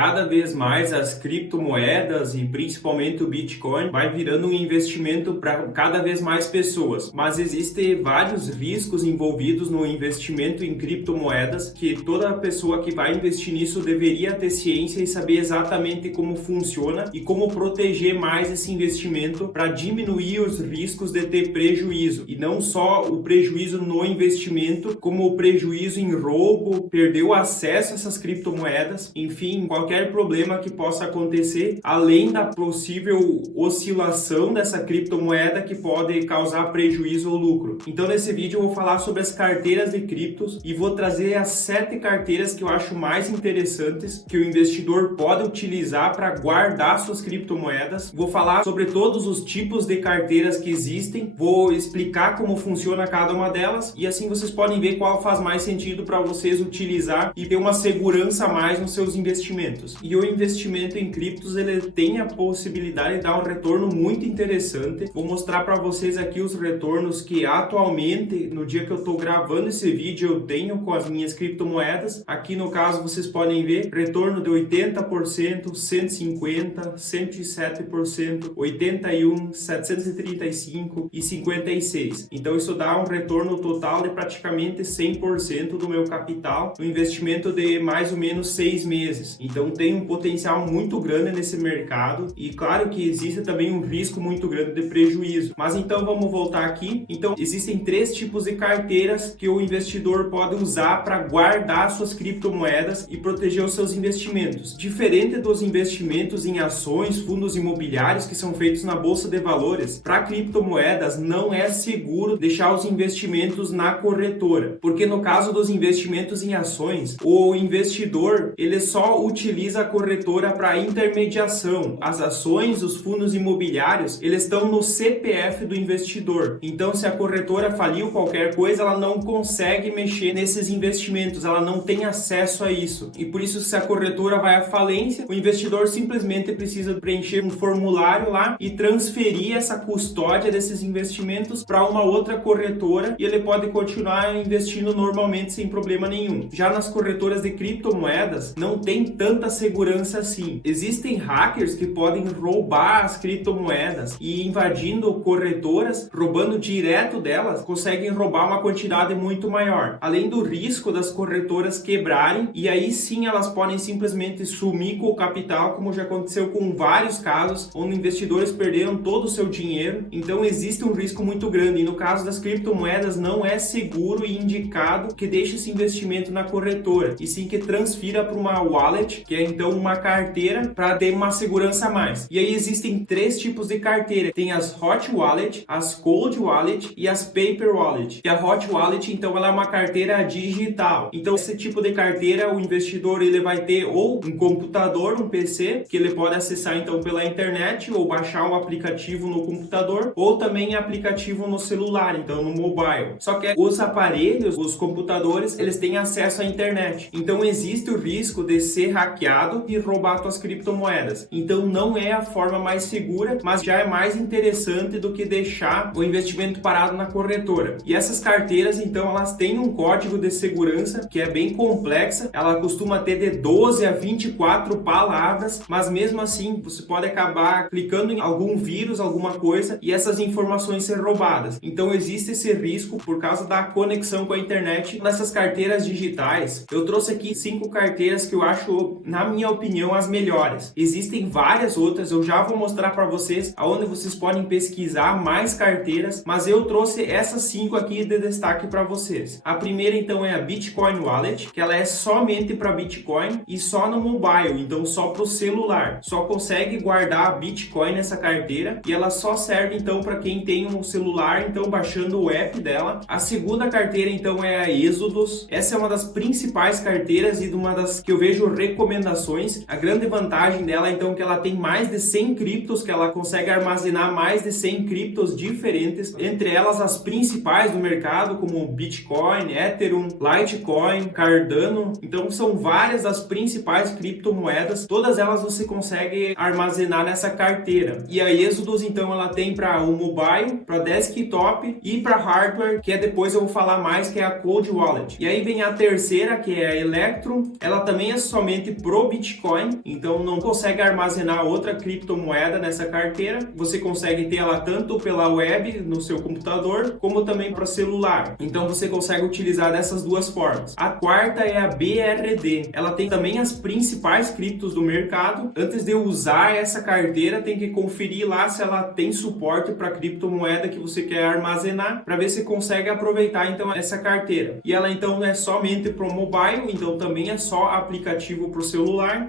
Cada vez mais as criptomoedas e principalmente o Bitcoin vai virando um investimento para cada vez mais pessoas. Mas existem vários riscos envolvidos no investimento em criptomoedas que toda pessoa que vai investir nisso deveria ter ciência e saber exatamente como funciona e como proteger mais esse investimento para diminuir os riscos de ter prejuízo. E não só o prejuízo no investimento, como o prejuízo em roubo, perder o acesso a essas criptomoedas, enfim, qualquer problema que possa acontecer, além da possível oscilação dessa criptomoeda que pode causar prejuízo ou lucro. Então nesse vídeo eu vou falar sobre as carteiras de criptos e vou trazer as 7 carteiras que eu acho mais interessantes que o investidor pode utilizar para guardar suas criptomoedas. Vou falar sobre todos os tipos de carteiras que existem, vou explicar como funciona cada uma delas e assim vocês podem ver qual faz mais sentido para vocês utilizar e ter uma segurança a mais nos seus investimentos. E o investimento em criptos ele tem a possibilidade de dar um retorno muito interessante. Vou mostrar para vocês aqui os retornos que atualmente, no dia que eu estou gravando esse vídeo, eu tenho com as minhas criptomoedas. Aqui no caso vocês podem ver retorno de 80%, 150%, 107%, 81%, 735% e 56%. Então isso dá um retorno total de praticamente 100% do meu capital, um investimento de mais ou menos 6 meses. Então tem um potencial muito grande nesse mercado e claro que existe também um risco muito grande de prejuízo. Mas então vamos voltar aqui. Então existem 3 tipos de carteiras que o investidor pode usar para guardar suas criptomoedas e proteger os seus investimentos. Diferente dos investimentos em ações, fundos imobiliários que são feitos na bolsa de valores, para criptomoedas não é seguro deixar os investimentos na corretora, porque no caso dos investimentos em ações, o investidor ele só utiliza a corretora para intermediação. As ações, os fundos imobiliários, eles estão no CPF do investidor. Então, se a corretora faliu qualquer coisa, ela não consegue mexer nesses investimentos, ela não tem acesso a isso. E por isso, se a corretora vai à falência, o investidor simplesmente precisa preencher um formulário lá e transferir essa custódia desses investimentos para uma outra corretora e ele pode continuar investindo normalmente sem problema nenhum. Já nas corretoras de criptomoedas, não tem tanta segurança assim. Existem hackers que podem roubar as criptomoedas e invadindo corretoras, roubando direto delas, conseguem roubar uma quantidade muito maior. Além do risco das corretoras quebrarem e aí sim elas podem simplesmente sumir com o capital, como já aconteceu com vários casos onde investidores perderam todo o seu dinheiro. Então existe um risco muito grande e no caso das criptomoedas não é seguro e indicado que deixe esse investimento na corretora e sim que transfira para uma wallet, que é então uma carteira para ter uma segurança a mais. E aí existem 3 tipos de carteira. Tem as Hot Wallet, as Cold Wallet e as Paper Wallet. E a Hot Wallet, então, ela é uma carteira digital. Então, esse tipo de carteira, o investidor ele vai ter ou um computador, um PC, que ele pode acessar então pela internet ou baixar um aplicativo no computador, ou também aplicativo no celular, então no mobile. Só que os aparelhos, os computadores, eles têm acesso à internet. Então, existe o risco de ser hackeado e roubar suas criptomoedas. Então não é a forma mais segura, mas já é mais interessante do que deixar o investimento parado na corretora. E essas carteiras, então, elas têm um código de segurança que é bem complexa. Ela costuma ter de 12 a 24 palavras, mas mesmo assim você pode acabar clicando em algum vírus, alguma coisa, e essas informações ser roubadas. Então existe esse risco por causa da conexão com a internet nessas carteiras digitais. Eu trouxe aqui 5 carteiras que eu acho, na minha opinião, as melhores. Existem várias outras, eu já vou mostrar para vocês aonde vocês podem pesquisar mais carteiras, mas eu trouxe essas 5 aqui de destaque para vocês. A primeira então é a Bitcoin Wallet, que ela é somente para Bitcoin e só no mobile, então só para o celular. Só consegue guardar Bitcoin nessa carteira e ela só serve então para quem tem um celular, então baixando o app dela. A segunda carteira então é a Exodus. Essa é uma das principais carteiras e uma das que eu vejo recomendações. A grande vantagem dela então é que ela tem mais de 100 criptos, que ela consegue armazenar mais de 100 criptos diferentes, entre elas as principais do mercado como Bitcoin, Ethereum, Litecoin, Cardano. Então são várias das principais criptomoedas, todas elas você consegue armazenar nessa carteira. E a Exodus então ela tem para o mobile, para desktop e para hardware, que é depois eu vou falar mais, que é a Cold Wallet. E aí vem a terceira, que é a Electrum. Ela também é somente pro Bitcoin, então não consegue armazenar outra criptomoeda nessa carteira. Você consegue ter ela tanto pela web no seu computador, como também para celular. Então você consegue utilizar dessas duas formas. A quarta é a BRD. Ela tem também as principais criptos do mercado. Antes de eu usar essa carteira, tem que conferir lá se ela tem suporte para a criptomoeda que você quer armazenar, para ver se consegue aproveitar então essa carteira. E ela então é somente para o mobile, então também é só aplicativo para o celular.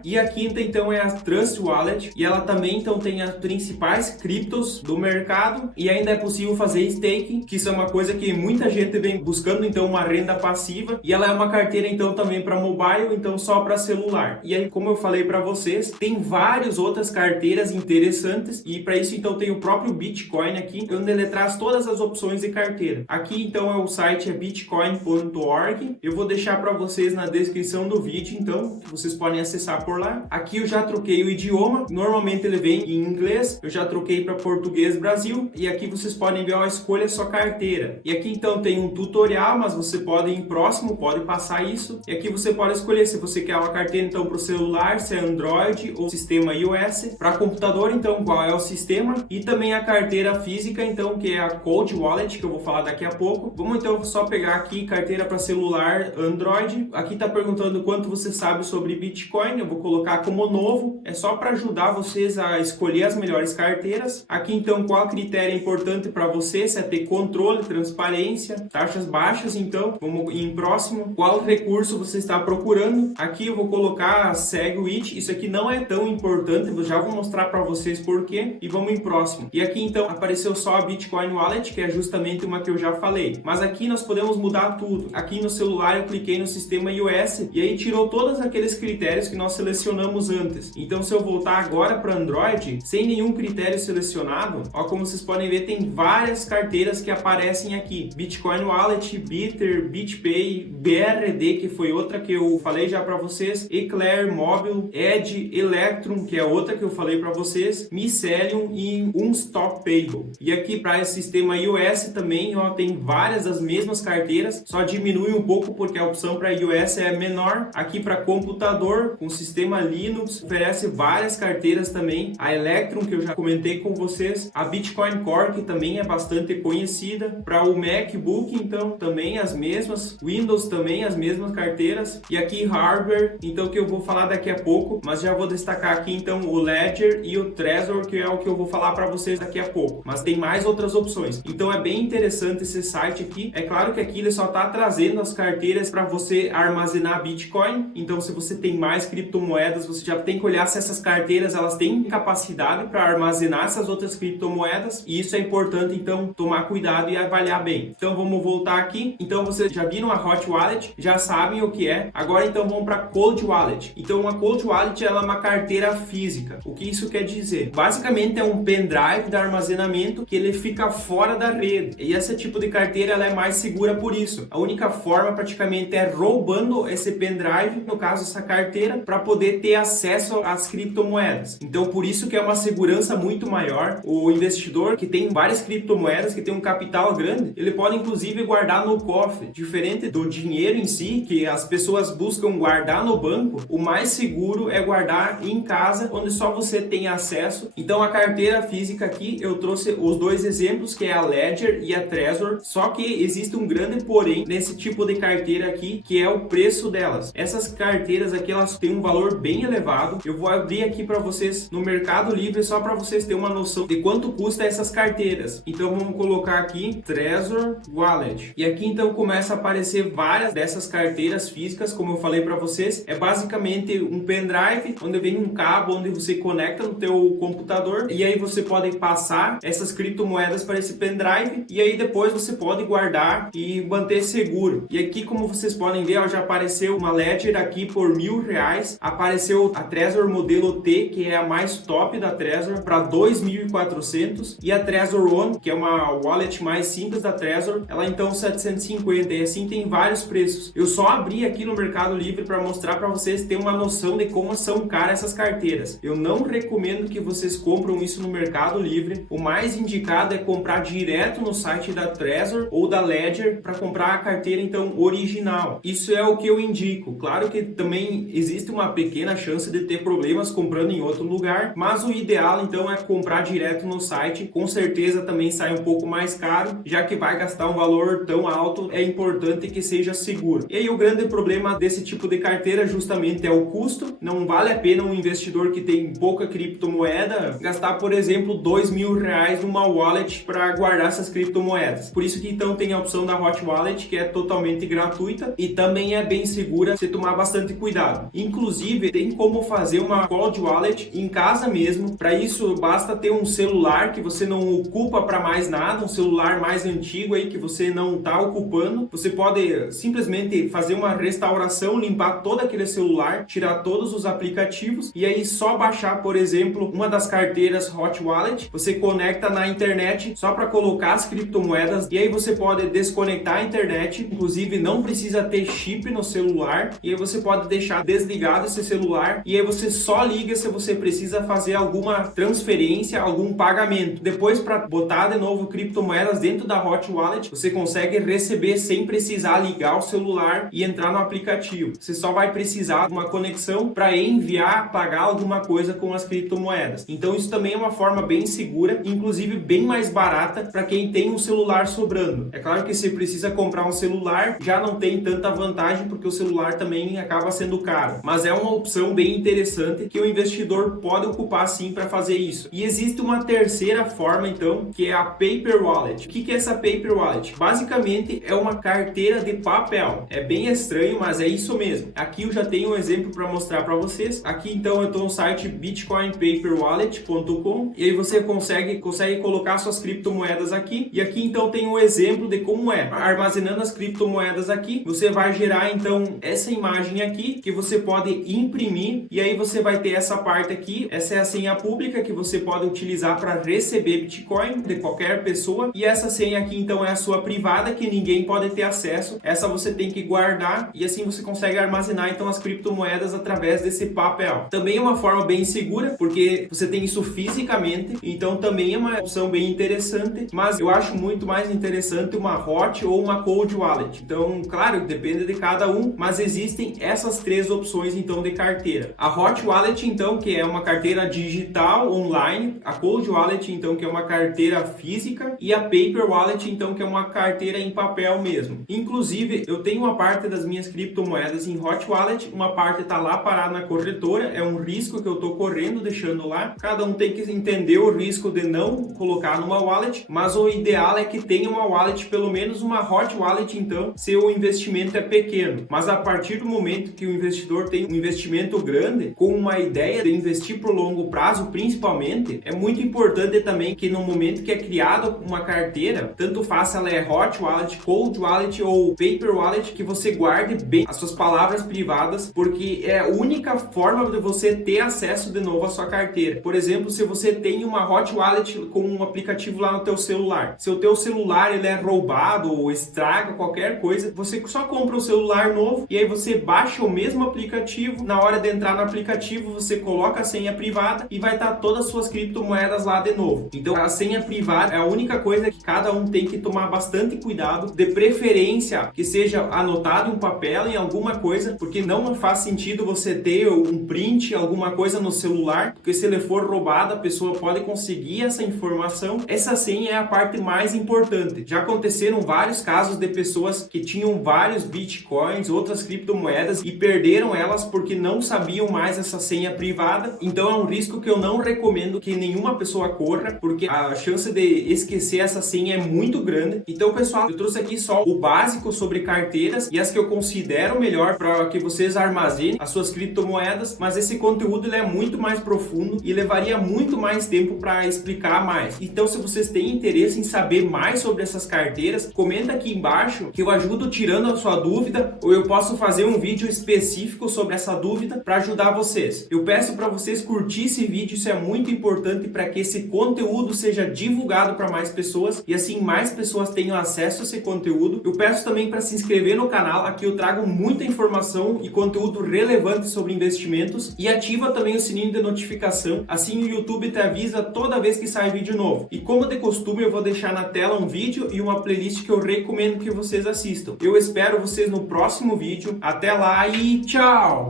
E a quinta então é a Trust Wallet, e ela também então tem as principais criptos do mercado, e ainda é possível fazer staking, que isso é uma coisa que muita gente vem buscando, então uma renda passiva, e ela é uma carteira então também para mobile, então só para celular. E aí, como eu falei para vocês, tem várias outras carteiras interessantes, e para isso então tem o próprio Bitcoin aqui, onde ele traz todas as opções de carteira. Aqui então é o site, é bitcoin.org. Eu vou deixar para vocês na descrição do vídeo, então vocês podem acessar por lá. Aqui eu já troquei o idioma, normalmente ele vem em inglês, eu já troquei para português Brasil, e aqui vocês podem ver, ó, escolha sua carteira. E aqui então tem um tutorial, mas você pode ir próximo, pode passar isso. E aqui você pode escolher se você quer uma carteira então para o celular, se é Android ou sistema iOS. Para computador, então qual é o sistema, e também a carteira física, então que é a Cold Wallet, que eu vou falar daqui a pouco. Vamos então só pegar aqui carteira para celular Android. Aqui está perguntando quanto você sabe sobre Bitcoin. Eu vou colocar como novo, é só para ajudar vocês a escolher as melhores carteiras. Aqui então qual critério é importante para você, se é ter controle, transparência, taxas baixas. Então vamos em próximo, qual recurso você está procurando. Aqui eu vou colocar SegWit, isso aqui não é tão importante, eu já vou mostrar para vocês por quê, e vamos em próximo. E aqui então apareceu só a Bitcoin Wallet, que é justamente uma que eu já falei, mas aqui nós podemos mudar tudo. Aqui no celular eu cliquei no sistema iOS e aí tirou todos aqueles critérios que nós selecionamos antes. Então se eu voltar agora para Android, sem nenhum critério selecionado, ó, como vocês podem ver, tem várias carteiras que aparecem aqui. Bitcoin Wallet, Bitter, BitPay, BRD, que foi outra que eu falei já para vocês, Eclair, Mobile, Edge, Electrum, que é outra que eu falei para vocês, Mycelium e Unstoppable. E aqui para esse sistema iOS também, ó, tem várias das mesmas carteiras, só diminui um pouco porque a opção para iOS é menor. Aqui para computador, com sistema Linux, oferece várias carteiras também. A Electrum, que eu já comentei com vocês, a Bitcoin Core, que também é bastante conhecida. Para o MacBook, então, também as mesmas. Windows também as mesmas carteiras. E aqui hardware, então, que eu vou falar daqui a pouco, mas já vou destacar aqui então o Ledger e o Trezor, que é o que eu vou falar para vocês daqui a pouco. Mas tem mais outras opções. Então é bem interessante esse site aqui. É claro que aqui ele só está trazendo as carteiras para você armazenar Bitcoin. Então se você tem mais criptomoedas, você já tem que olhar se essas carteiras elas têm capacidade para armazenar essas outras criptomoedas. E isso é importante, então, tomar cuidado e avaliar bem. Então vamos voltar aqui. Então vocês já viram a Hot Wallet, já sabem o que é. Agora então vamos para Cold Wallet. Então uma Cold Wallet ela é uma carteira física. O que isso quer dizer? Basicamente é um pendrive de armazenamento que ele fica fora da rede. E esse tipo de carteira ela é mais segura por isso. A única forma praticamente é roubando esse pendrive, no caso essa carteira, para poder ter acesso às criptomoedas. Então por isso que é uma segurança muito maior. O investidor que tem várias criptomoedas, que tem um capital grande, ele pode inclusive guardar no cofre. Diferente do dinheiro em si, que as pessoas buscam guardar no banco, o mais seguro é guardar em casa, onde só você tem acesso. Então a carteira física aqui, eu trouxe os dois exemplos, que é a Ledger e a Trezor, só que existe um grande porém nesse tipo de carteira aqui, que é o preço delas. Essas carteiras aqui, elas têm um valor bem elevado. Eu vou abrir aqui para vocês no Mercado Livre, só para vocês terem uma noção de quanto custa essas carteiras. Então vamos colocar aqui Trezor Wallet. E aqui então começa a aparecer várias dessas carteiras físicas, como eu falei para vocês. É basicamente um pendrive, onde vem um cabo, onde você conecta no teu computador, e aí você pode passar essas criptomoedas para esse pendrive, e aí depois você pode guardar e manter seguro. E aqui, como vocês podem ver, ó, já apareceu uma Ledger aqui por R$1.000, apareceu a Trezor modelo T, que é a mais top da Trezor, para 2.400, e a Trezor One, que é uma wallet mais simples da Trezor, ela então 750, e assim tem vários preços. Eu só abri aqui no Mercado Livre para mostrar para vocês terem uma noção de como são caras essas carteiras. Eu não recomendo que vocês compram isso no Mercado Livre. O mais indicado é comprar direto no site da Trezor ou da Ledger para comprar a carteira então original. Isso é o que eu indico. Claro que também existe uma pequena chance de ter problemas comprando em outro lugar, mas o ideal então é comprar direto no site. Com certeza também sai um pouco mais caro, já que vai gastar um valor tão alto, é importante que seja seguro. E aí o grande problema desse tipo de carteira justamente é o custo. Não vale a pena um investidor que tem pouca criptomoeda gastar, por exemplo, R$2.000 numa wallet para guardar essas criptomoedas. Por isso que então tem a opção da Hot Wallet, que é totalmente gratuita e também é bem segura, se tomar bastante cuidado. Inclusive, tem como fazer uma cold wallet em casa mesmo. Para isso, basta ter um celular que você não ocupa para mais nada, um celular mais antigo aí que você não está ocupando. Você pode simplesmente fazer uma restauração, limpar todo aquele celular, tirar todos os aplicativos e aí só baixar, por exemplo, uma das carteiras Hot Wallet. Você conecta na internet só para colocar as criptomoedas e aí você pode desconectar a internet, inclusive não precisa ter chip no celular e aí você pode deixar desligado esse celular e aí você só liga se você precisa fazer alguma transferência, algum pagamento. Depois, para botar de novo criptomoedas dentro da Hot Wallet, você consegue receber sem precisar ligar o celular e entrar no aplicativo. Você só vai precisar de uma conexão para enviar, pagar alguma coisa com as criptomoedas. Então isso também é uma forma bem segura, inclusive bem mais barata para quem tem um celular sobrando. É claro que se precisa comprar um celular, já não tem tanta vantagem porque o celular também acaba sendo caro. Mas é uma opção bem interessante que o investidor pode ocupar sim para fazer isso. E existe uma terceira forma então, que é a Paper Wallet. O que é essa Paper Wallet? Basicamente é uma carteira de papel. É bem estranho, mas é isso mesmo. Aqui eu já tenho um exemplo para mostrar para vocês. Aqui então eu estou no site bitcoinpaperwallet.com e aí você consegue colocar suas criptomoedas aqui. E aqui então tem um exemplo de como é. Armazenando as criptomoedas aqui, você vai gerar então essa imagem aqui que você pode imprimir e aí você vai ter essa parte aqui. Essa é a senha pública que você pode utilizar para receber Bitcoin de qualquer pessoa e essa senha aqui então é a sua privada que ninguém pode ter acesso. Essa você tem que guardar e assim você consegue armazenar então as criptomoedas através desse papel. Também é uma forma bem segura porque você tem isso fisicamente, então também é uma opção bem interessante, mas eu acho muito mais interessante uma Hot ou uma Cold Wallet. Então, claro, depende de cada um, mas existem essas três opções então de carteira. A Hot Wallet então, que é uma carteira digital online, a Cold Wallet então, que é uma carteira física e a Paper Wallet então, que é uma carteira em papel mesmo. Inclusive, eu tenho uma parte das minhas criptomoedas em Hot Wallet, uma parte está lá parada na corretora, é um risco que eu estou correndo deixando lá. Cada um tem que entender o risco de não colocar numa wallet, mas o ideal é que tenha uma wallet, pelo menos uma Hot Wallet então, se o investimento é pequeno. Mas a partir do momento que o investidor tem um investimento grande, com uma ideia de investir por longo prazo principalmente, é muito importante também que no momento que é criada uma carteira, tanto faz se ela é Hot Wallet, Cold Wallet ou Paper Wallet, que você guarde bem as suas palavras privadas, porque é a única forma de você ter acesso de novo à sua carteira. Por exemplo, se você tem uma Hot Wallet com um aplicativo lá no teu celular, se o teu celular ele é roubado ou estraga qualquer coisa, você só compra um celular novo e aí você baixa o mesmo aplicativo. Na hora de entrar no aplicativo, você coloca a senha privada e vai estar todas as suas criptomoedas lá de novo. Então a senha privada é a única coisa que cada um tem que tomar bastante cuidado, de preferência que seja anotado em um papel, em alguma coisa, porque não faz sentido você ter um print, alguma coisa no celular, porque se ele for roubado, a pessoa pode conseguir essa informação. Essa senha é a parte mais importante. Já aconteceram vários casos de pessoas que tinham vários bitcoins, outras criptomoedas e perderam elas porque não sabiam mais essa senha privada. Então é um risco que eu não recomendo que nenhuma pessoa corra, porque a chance de esquecer essa senha é muito grande. Então, pessoal, eu trouxe aqui só o básico sobre carteiras e as que eu considero melhor para que vocês armazenem as suas criptomoedas, mas esse conteúdo ele é muito mais profundo e levaria muito mais tempo para explicar mais. Então, se vocês têm interesse em saber mais sobre essas carteiras, comenta aqui embaixo que eu ajudo tirando a sua dúvida, ou eu posso fazer um vídeo específico sobre essa dúvida para ajudar vocês. Eu peço para vocês curtir esse vídeo, isso é muito importante para que esse conteúdo seja divulgado para mais pessoas e assim mais pessoas tenham acesso a esse conteúdo. Eu peço também para se inscrever no canal, aqui eu trago muita informação e conteúdo relevante sobre investimentos e ativa também o sininho de notificação, assim o YouTube te avisa toda vez que sai vídeo novo. E como de costume, eu vou deixar na tela um vídeo e uma playlist que eu recomendo que vocês assistam. Eu espero vocês no próximo vídeo. Até lá e tchau!